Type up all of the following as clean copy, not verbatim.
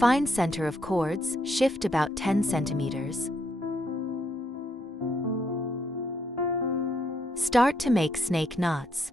Find center of cords, shift about 10 centimeters. Start to make snake knots.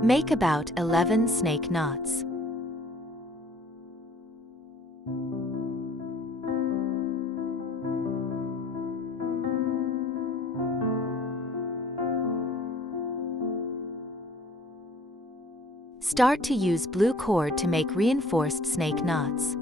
Make about 11 snake knots. Start to use blue cord to make reinforced snake knots.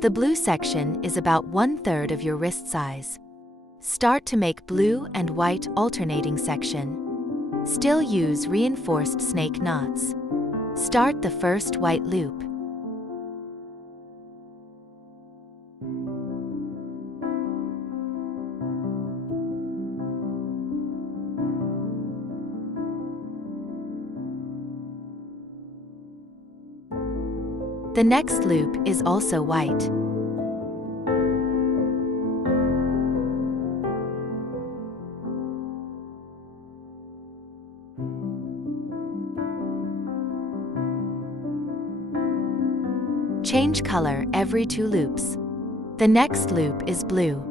The blue section is about 1/3 of your wrist size. Start to make blue and white alternating section. Still use reinforced snake knots. Start the first white loop. The next loop is also white. Change color every 2 loops. The next loop is blue.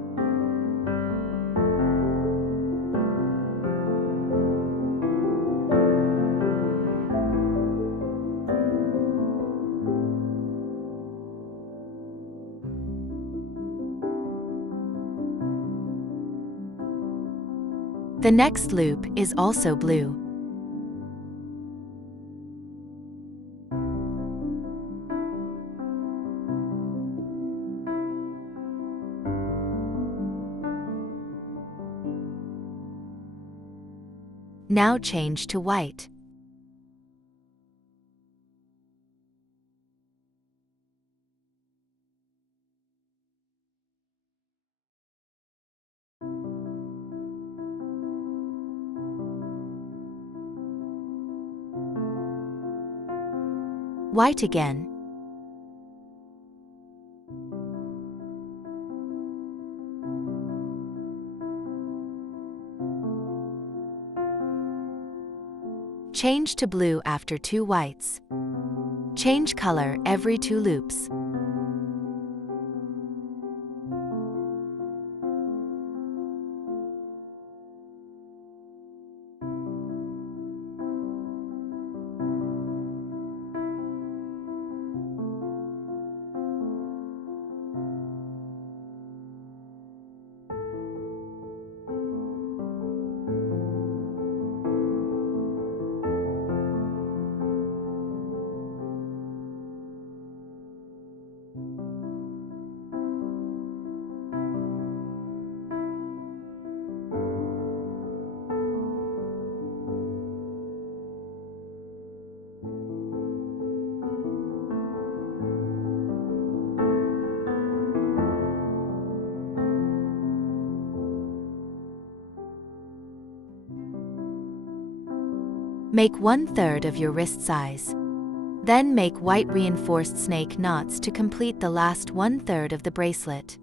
The next loop is also blue. Now change to white. White again. Change to blue after 2 whites. Change color every 2 loops. Make 1/3 of your wrist size. Then make white reinforced snake knots to complete the last 1/3 of the bracelet.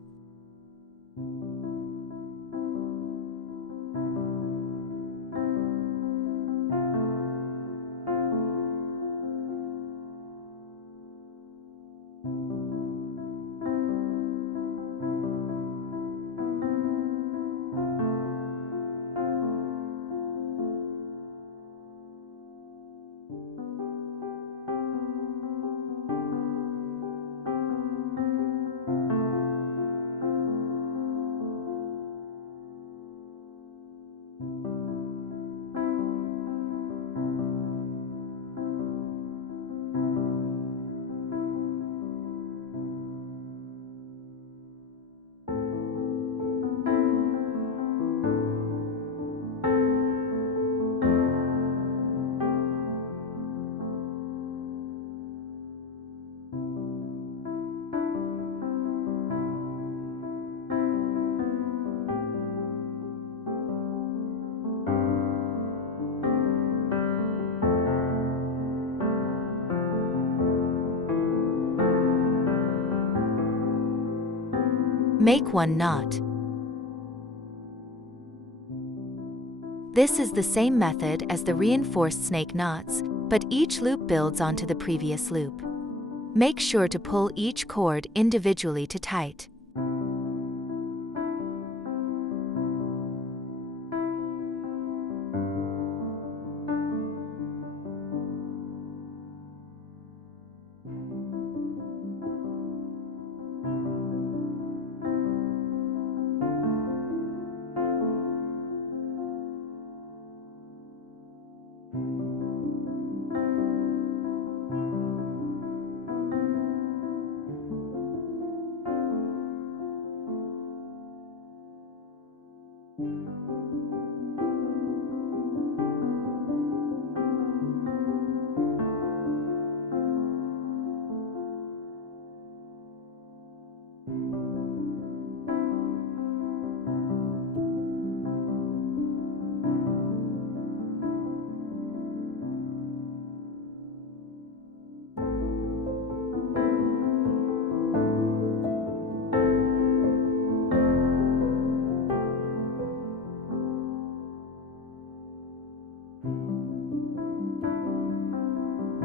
Make 1 knot. This is the same method as the reinforced snake knots, but each loop builds onto the previous loop. Make sure to pull each cord individually to tight.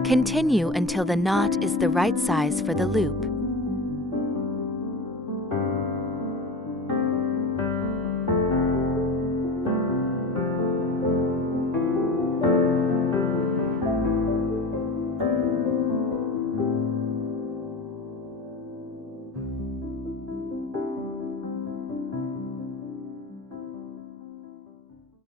Continue until the knot is the right size for the loop.